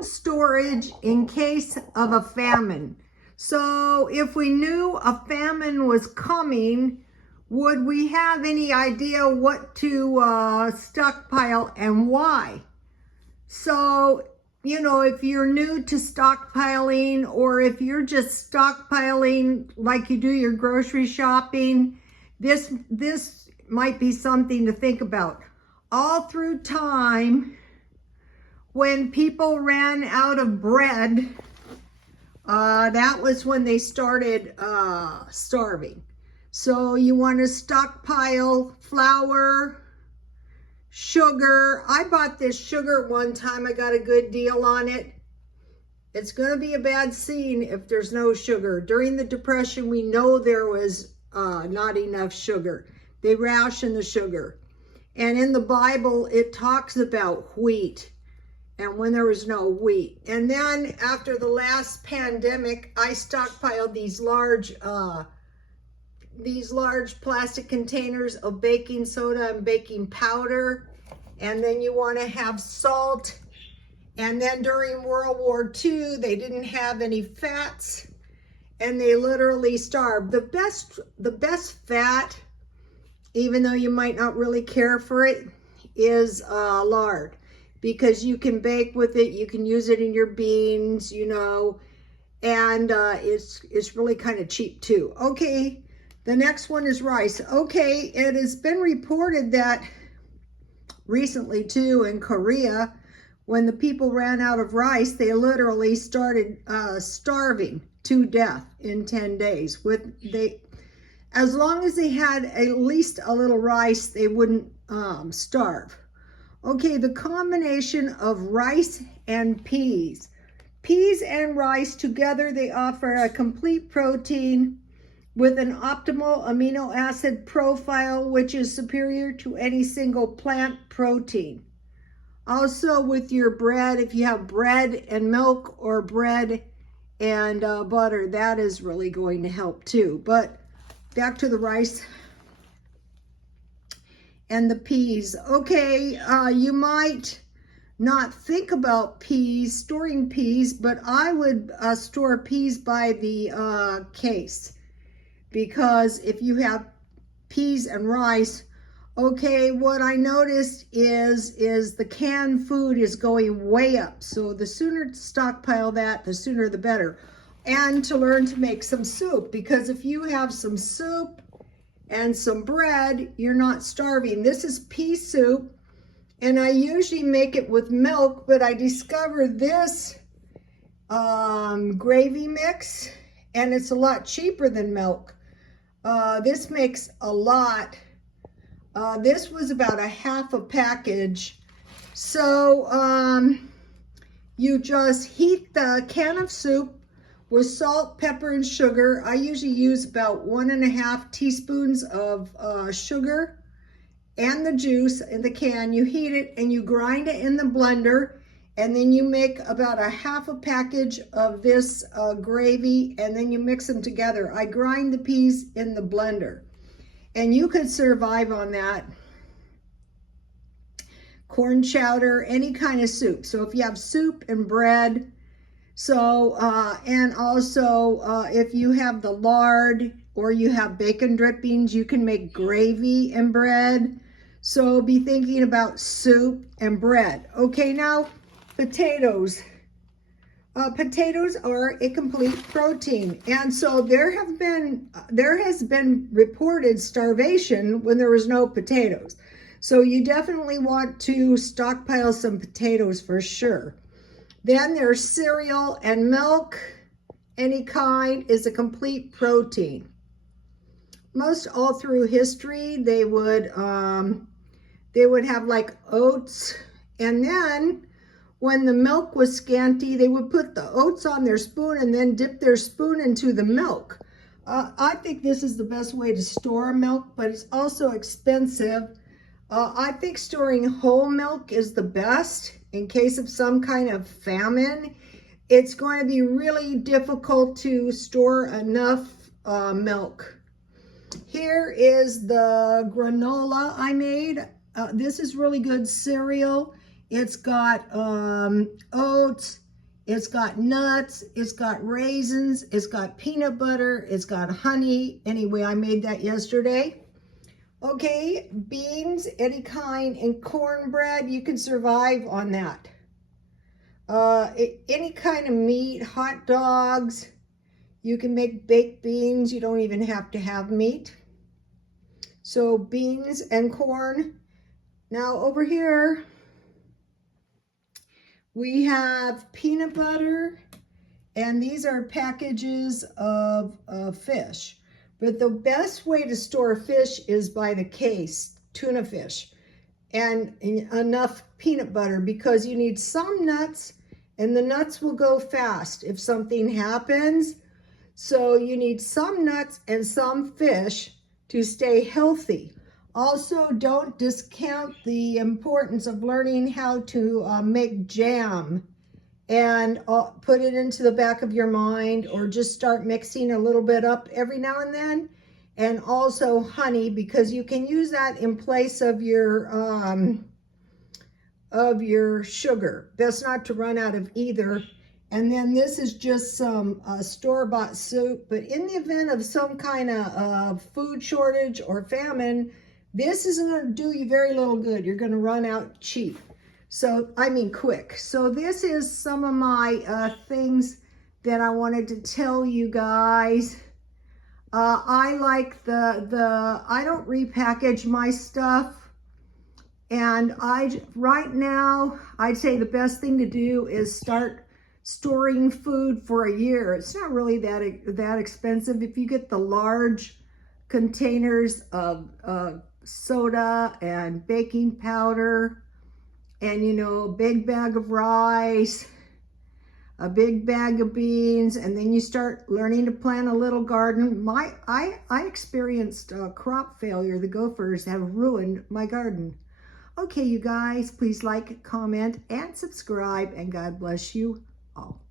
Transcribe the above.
food storage in case of a famine. So if we knew a famine was coming, would we have any idea what to stockpile and why? So, you know, if you're new to stockpiling, or if you're just stockpiling like you do your grocery shopping, this might be something to think about. All through time, when people ran out of bread, that was when they started starving. So you want to stockpile flour, sugar. I bought this sugar one time. I got a good deal on it. It's going to be a bad scene if there's no sugar. During the Depression, we know there was not enough sugar. They rationed the sugar. And in the Bible, it talks about wheat and when there was no wheat. And then after the last pandemic, I stockpiled these large plastic containers of baking soda and baking powder. And then you want to have salt. And then during World War II, they didn't have any fats and they literally starved. The best fat, even though you might not really care for it, is lard, because you can bake with it, you can use it in your beans, you know, and it's really kind of cheap too. Okay, the next one is rice. Okay, it has been reported that recently too in Korea, when the people ran out of rice, they literally started starving to death in 10 days. As long as they had at least a little rice, they wouldn't starve. Okay, the combination of rice and peas. Peas and rice together, they offer a complete protein with an optimal amino acid profile, which is superior to any single plant protein. Also with your bread, if you have bread and milk or bread and butter, that is really going to help too. But back to the rice and the peas. Okay, you might not think about peas, storing peas, but I would store peas by the case, because if you have peas and rice, okay, what I noticed is the canned food is going way up. So the sooner to stockpile that, the sooner the better. And to learn to make some soup, because if you have some soup and some bread, you're not starving. This is pea soup, and I usually make it with milk, but I discovered this gravy mix, and it's a lot cheaper than milk. This makes a lot. This was about a half a package. So you just heat the can of soup with salt, pepper, and sugar. I usually use about 1.5 teaspoons of sugar and the juice in the can. You heat it and you grind it in the blender, and then you make about a half a package of this gravy, and then you mix them together. I grind the peas in the blender, and you could survive on that. Corn chowder, any kind of soup. So if you have soup and bread, so, and also if you have the lard or you have bacon drippings, you can make gravy and bread. So be thinking about soup and bread. Okay, now potatoes. Potatoes are a complete protein. And so there has been reported starvation when there was no potatoes. So you definitely want to stockpile some potatoes for sure. Then there's cereal and milk. Any kind is a complete protein. Most all through history, they would have like oats, and then when the milk was scanty, they would put the oats on their spoon and then dip their spoon into the milk. I think this is the best way to store milk, but it's also expensive. I think storing whole milk is the best in case of some kind of famine. It's going to be really difficult to store enough milk. Here is the granola I made. This is really good cereal. It's got oats It's got nuts, it's got raisins, it's got peanut butter, it's got honey. Anyway, I made that yesterday. Okay, beans, any kind, and cornbread, you can survive on that. Any kind of meat, hot dogs, you can make baked beans. You don't even have to have meat. So beans and corn. Now over here, we have peanut butter, and these are packages of fish. But the best way to store fish is by the case, tuna fish, and enough peanut butter, because you need some nuts, and the nuts will go fast if something happens. So you need some nuts and some fish to stay healthy. Also, don't discount the importance of learning how to make jam, and put it into the back of your mind, or just start mixing a little bit up every now and then. And also honey, because you can use that in place of your sugar. Best not to run out of either. And then this is just some store-bought soup. But in the event of some kind of food shortage or famine, this isn't going to do you very little good. You're going to run out cheap. So, I mean quick. So this is some of my things that I wanted to tell you guys. I like I don't repackage my stuff. And right now, I'd say the best thing to do is start storing food for a year. It's not really that expensive. If you get the large containers of soda and baking powder, and a big bag of rice, a big bag of beans, and then you start learning to plant a little garden. I experienced crop failure. The gophers have ruined my garden. Okay, you guys, please like, comment, and subscribe, and God bless you all.